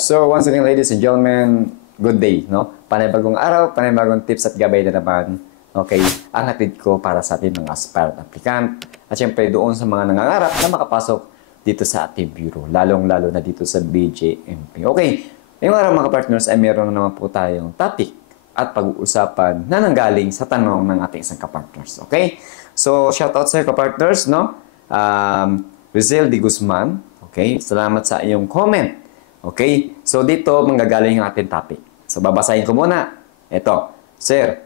So once again, ladies and gentlemen, good day, no? Panibagong araw, panibagong tips at gabay na naman, okay, ang hatid ko para sa ating mga aspirant applicant at syempre doon sa mga nangangarap na makapasok dito sa ating bureau, lalong-lalo na dito sa BJMP. Okay, ngayong araw mga partners ay meron na naman po tayong topic at pag-uusapan na nanggaling sa tanong ng ating isang kapartners, okay? So, shout out sa iyo kapartners, no? Rizel de Guzman, okay? Salamat sa iyong comment. Okay? So, dito manggagaling ang ating topic. So, babasahin ko muna. Ito. Sir,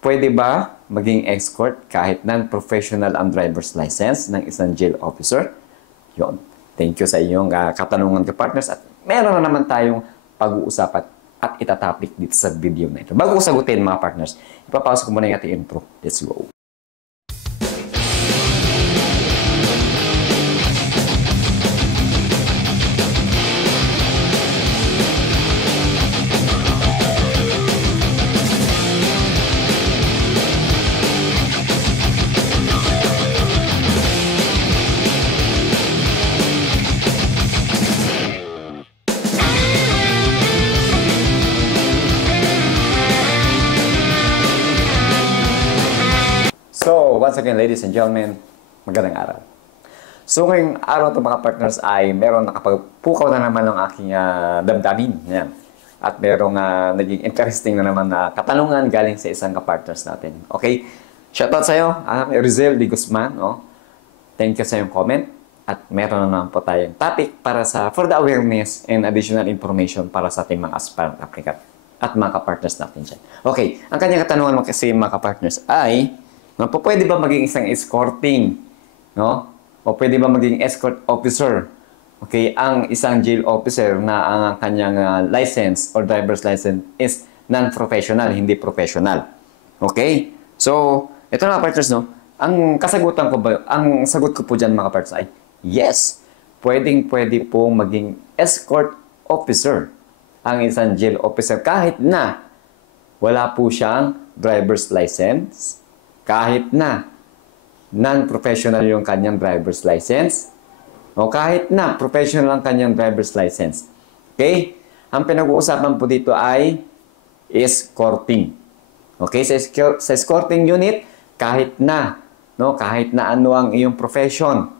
pwede ba maging escort kahit non-professional ang driver's license ng isang jail officer? Yon. Thank you sa iyong katanungan ka-partners. At meron na naman tayong pag-uusapan at itatopic dito sa video na ito. Bago ko sagutin mga partners, ipapasok ko muna yung ating intro. Let's go. So, once again, ladies and gentlemen, magandang araw. So, ngayong araw ito mga partners ay meron nakapagpukaw na naman ng aking damdamin. Yan. At merong naging interesting na naman na katanungan galing sa isang kapartners natin. Okay? Shoutout sa iyo, Rizel de Guzman. No? Thank you sa iyong comment. At meron na naman po tayong topic para sa for the awareness and additional information para sa ating mga aspirant applicant at mga kapartners natin dyan. Okay, ang kanyang katanungan kasi mga kapartners ay no, pwede ba maging isang escorting, no? O pwede ba maging escort officer? Okay, ang isang jail officer na ang kanyang license or driver's license is non-professional, hindi professional. Okay? So, ito na partners, no? Ang kasagutan ko ba, ang sagot ko po diyan mga partners ay yes. Pwede po maging escort officer ang isang jail officer kahit na wala po siyang driver's license. Kahit na non-professional yung kanyang driver's license o kahit na professional ang kanyang driver's license. Okay? Ang pinag-uusapan po dito ay escorting. Okay? Sa escorting unit, kahit na ano ang iyong profession,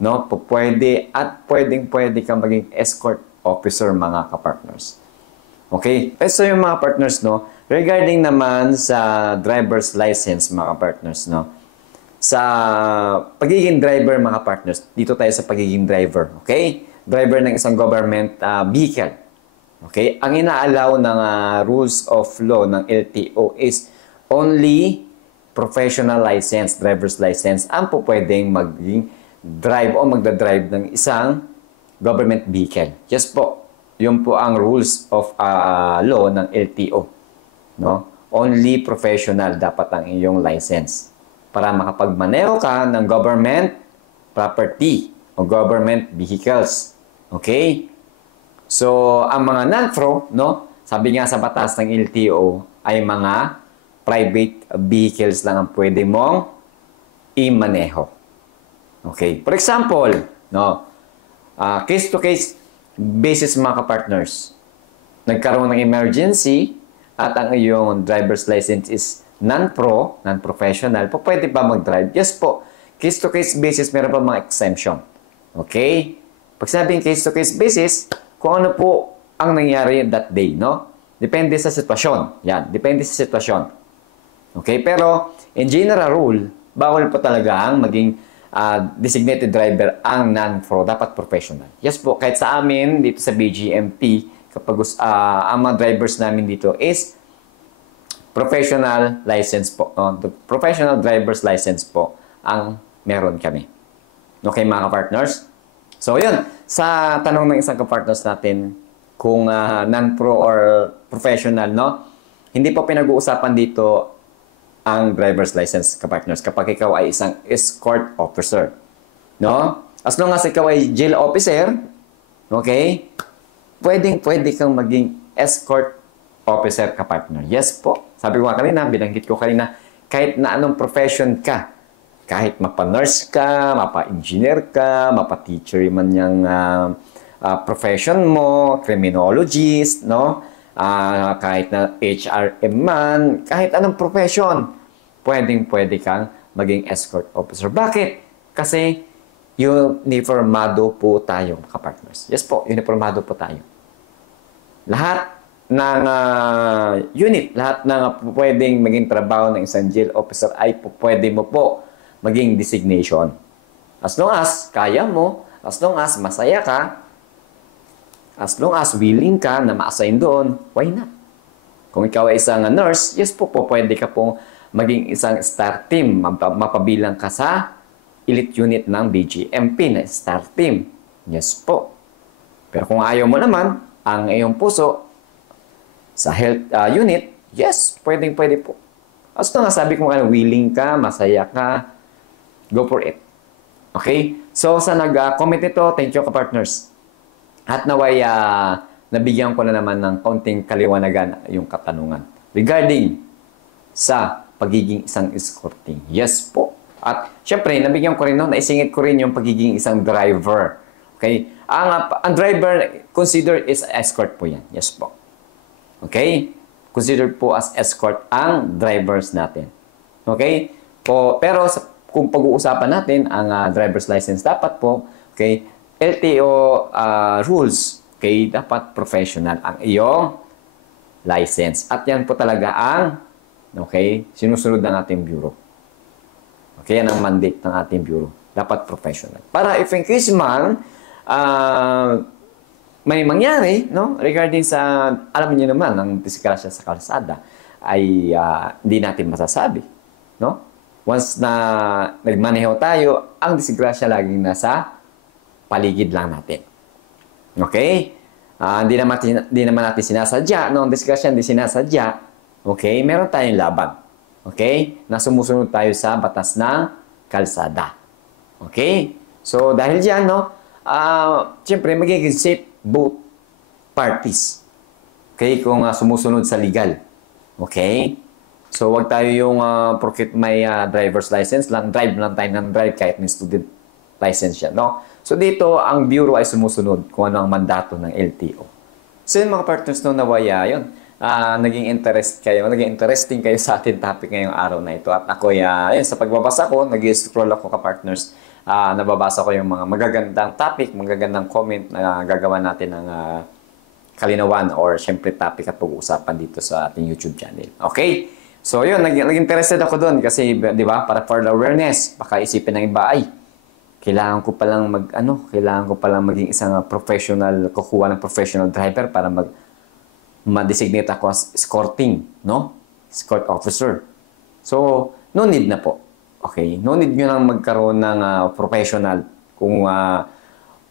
no? Pwede at pwedeng-pwede kang maging escort officer mga kapartners. Okay? So yung mga partners, no? Regarding naman sa driver's license, mga partners, no? Sa pagiging driver, mga partners, dito tayo sa pagiging driver, okay? Driver ng isang government vehicle. Okay? Ang inaalaw ng rules of law ng LTO is only professional license, driver's license, ang po pwedeng maging drive o magdadrive ng isang government vehicle. Yes po. Yun po ang rules of law ng LTO. No? Only professional dapat ang iyong license para makapagmaneho ka ng government property o government vehicles. Okay? So, ang mga non-pro, no? Sabi nga sa batas ng LTO ay mga private vehicles lang ang pwede mong i-maneho. Okay? For example, no? Case-to-case basis mga kapartners. Nagkaroon ng emergency at ang iyong driver's license is non-professional, pwede ba mag-drive? Yes po. Case-to-case basis, meron pa mga exemption. Okay? Pag sinabing case-to-case basis, kung ano po ang nangyari that day, no? Depende sa sitwasyon. Yan, depende sa sitwasyon. Okay? Pero, in general rule, bawal po talaga ang maging designated driver ang non-pro, dapat professional. Yes po, kahit sa amin, dito sa BGMP, kapag ang mga drivers namin dito is professional license po. The professional driver's license po ang meron kami. Okay mga partners? So yun, sa tanong ng isang kapartners natin kung non-pro or professional, no? Hindi po pinag-uusapan dito ang driver's license kapartners kapag ikaw ay isang escort officer. No? As long as ikaw ay jail officer, okay? Pwede kang maging escort officer ka-partner. Yes po. Sabi ko kanina, binanggit ko kanina, kahit na anong profession ka, kahit mapa-nurse ka, mapa-engineer ka, mapa-teacher man yung profession mo, criminologist, no? Kahit na HRM man, kahit anong profession, pwede kang maging escort officer. Bakit? Kasi uniformado po tayo, kapartners. Yes po, uniformado po tayo. Lahat ng unit, lahat ng pwedeng maging trabaho ng isang jail officer ay pwede mo po maging designation. As long as kaya mo, as long as masaya ka, as long as willing ka na ma-assign doon, why not? Kung ikaw ay isang nurse, yes po, pwede ka pong maging isang star team, mapabilang ka sa elite unit ng BGMP na star team. Yes po. Pero kung ayaw mo naman, ang iyong puso sa health unit, yes, pwede po. As long as sabi ko nga, willing ka, masaya ka, go for it. Okay? So, sa nag-comment ito, thank you ka-partners. At naway, nabigyan ko na naman ng kaunting kaliwanagan yung katanungan regarding sa pagiging isang escorting. Yes po. At syempre, nabigyan ko rin, naisingit ko rin yung pagiging isang driver. Okay? Ang driver, considered is escort po yan. Yes po. Okay? Considered po as escort ang drivers natin. Okay? Pero kung pag-uusapan natin, ang driver's license dapat po, okay, LTO rules, okay, dapat professional ang iyong license. At yan po talaga ang, okay, sinusunod ng ating bureau. Okay, yan ang mandate ng ating bureau. Dapat professional. Para if in case man, may mangyari, no, regarding sa, alam niyo naman, ang disgrasya sa kalsada, ay hindi natin masasabi. No? Once na nagmaneho tayo, ang disgrasya laging nasa paligid lang natin. Okay? Hindi naman natin sinasadya. No? Ang disgrasya hindi sinasadya. Okay? Meron tayong laban. Okay? Na sumusunod tayo sa batas ng kalsada. Okay? So, dahil dyan, no? Siyempre, magiging safe both parties. Okay? Kung sumusunod sa legal. Okay? So, wag tayo yung porket may driver's license lang, drive lang tayo ng drive kahit may student license siya, no? So, dito, ang bureau ay sumusunod kung ano ang mandato ng LTO. So, yun mga partners, no, nawaya, yun. Naging interesting kayo sa ating topic ngayong araw na ito. At ako, yun, sa pagbabasa ko, nag-scroll ako ka-partners, nababasa ko yung mga magagandang topic, magagandang comment na gagawa natin ng kalinawan or syempre topic at pag-uusapan dito sa ating YouTube channel. Okay? So, yun, nag-interested ako doon kasi, di ba, para for the awareness, baka isipin ng iba, ay, kailangan ko palang maging isang professional, kukuha ng professional driver para ma-designate ako as escorting, no? Escort officer. So, no need na po. Okay? No need nyo lang magkaroon ng professional kung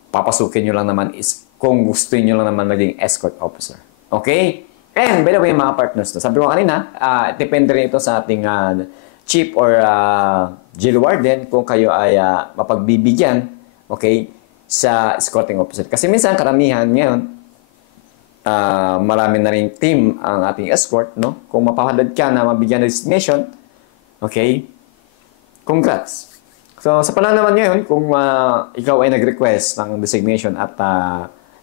papasukin nyo lang naman is kung gusto nyo lang naman maging escort officer. Okay? And by the way, mga partners, sabi ko kanina, depende rin ito sa ating chief or jail warden kung kayo ay mapagbibigyan, okay, sa escorting officer. Kasi minsan, karamihan ngayon, marami na rin team ang ating escort, no? Kung mapahalad ka na mabigyan ng designation, okay, congrats. So, sa panahon naman ngayon, kung ikaw ay nag-request ng designation at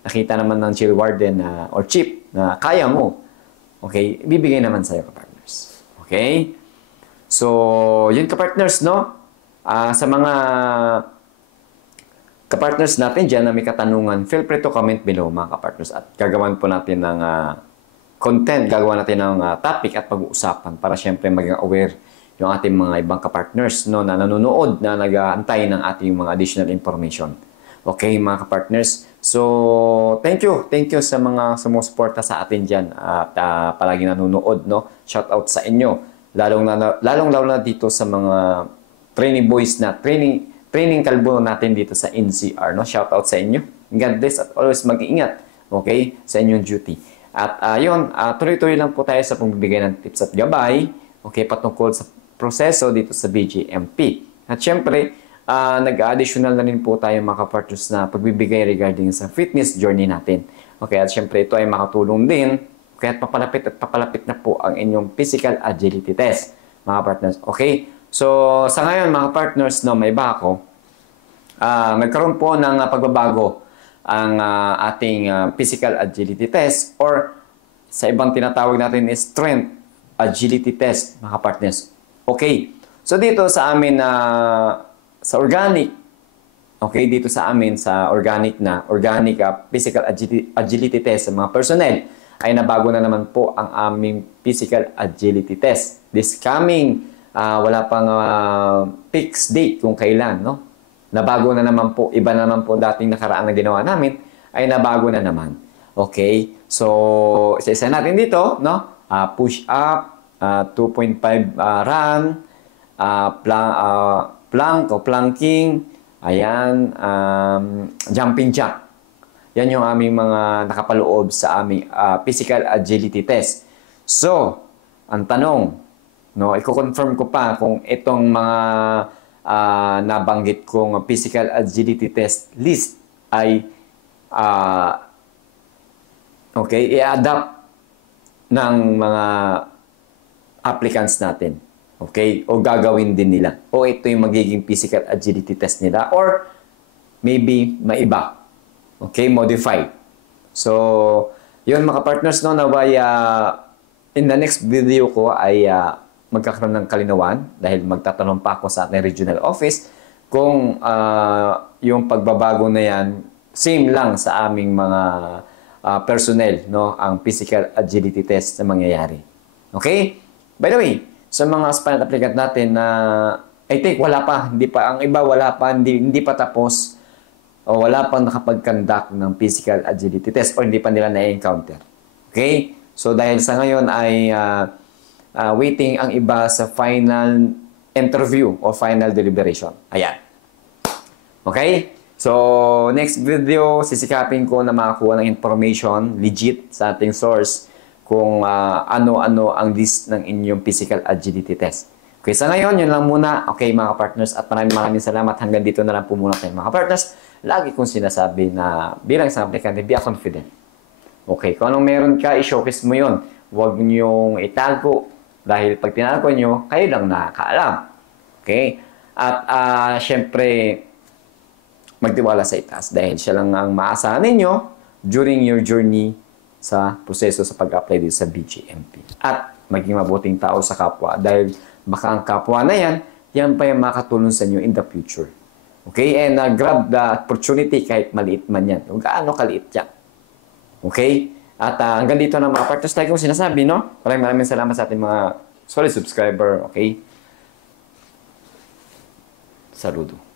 nakita naman ng jail warden or chief na kaya mo, okay, ibibigay naman sa'yo ka-partners. Okay? So, yun ka-partners, no? Sa mga ka-partners natin dyan na may katanungan, feel free to comment below, mga ka-partners. At gagawan po natin ng content, gagawa natin ng topic at pag-uusapan para syempre maging aware yung ating mga ibang ka-partners, no, na nanonood, na nag-aantay ng ating mga additional information. Okay, mga ka-partners? So, thank you. Thank you sa mga sumusuporta sa atin dyan at palagi nanonood, no? Shout out sa inyo. Lalong na dito sa mga training boys na training kalbo natin dito sa NCR, no? Shout out sa inyo. God bless at always mag-iingat, okay, sa inyong duty. At yun, tuloy-tuloy lang po tayo sa pagbibigay ng tips at gabay, okay, patungkol sa proseso dito sa BGMP. At syempre, nag-additional na rin po tayo mga partners na pagbibigay regarding sa fitness journey natin. Okay, at syempre ito ay makatulong din kaya papalapit na po ang inyong physical agility test, mga partners. Okay? So, sa ngayon, mga partners, no, may iba ako. Nagkaroon po ng pagbabago ang ating physical agility test, or sa ibang tinatawag natin is strength agility test, mga partners. Okay. So dito sa amin sa organic, okay, dito sa amin sa organic physical agility test sa mga personnel, ay nabago na naman po ang aming physical agility test. This coming, wala pang fixed date kung kailan, no? Nabago na naman po, iba na naman po dating nakaraan na ginawa namin, ay nabago na naman. Okay? So, isa-isa natin dito, no? Push up, 2.5 run, plank o planking, ayan, jumping jack. Yan yung aming mga nakapaloob sa aming physical agility test. So, ang tanong, no, i-confirm ko pa kung itong mga nabanggit kong physical agility test list ay okay, i-adapt ng mga applicants natin. Okay? O gagawin din nila. O ito yung magiging physical agility test nila. Or maybe maiba. Okay? Modified. So, yun mga partners, no, naway in the next video ko ay magkakaroon ng kalinawan dahil magtatanong pa ako sa ating regional office kung yung pagbabago na yan, same lang sa aming mga personnel, no, ang physical agility test na mangyayari. Okay? By the way, sa mga aspirant applicant natin na I think wala pa, hindi pa, ang iba wala pa, hindi pa tapos o wala pang nakapag-conduct ng physical agility test o hindi pa nila na-encounter. Okay? So dahil sa ngayon ay waiting ang iba sa final interview o final deliberation. Ayan. Okay? So, next video, sisikapin ko na makakuha ng information legit sa ating source kung ano-ano ang list ng inyong physical agility test. Okay, sa ngayon, yun lang muna. Okay, mga partners, at maraming salamat. Hanggang dito na lang po muna tayo, mga partners. Lagi kong sinasabi na bilang isang aplikante, be confident. Okay, kung anong meron ka, i-showcase mo yun. Huwag niyong itago. Dahil pag tinago nyo, kayo lang nakakaalam. Okay? At syempre, magtiwala sa itaas dahil siya lang ang maasahan ninyo during your journey sa proseso sa pag-apply dito sa BGMP. At maging mabuting tao sa kapwa dahil baka ang kapwa na yan pa yung makatulong sa inyo in the future. Okay? And grab the opportunity kahit maliit man yan. Kung gaano kaliit yan. Okay? At hanggang dito na mga partners tayo kung sinasabi, no? Maraming salamat sa ating mga solid subscriber. Okay? Saludo.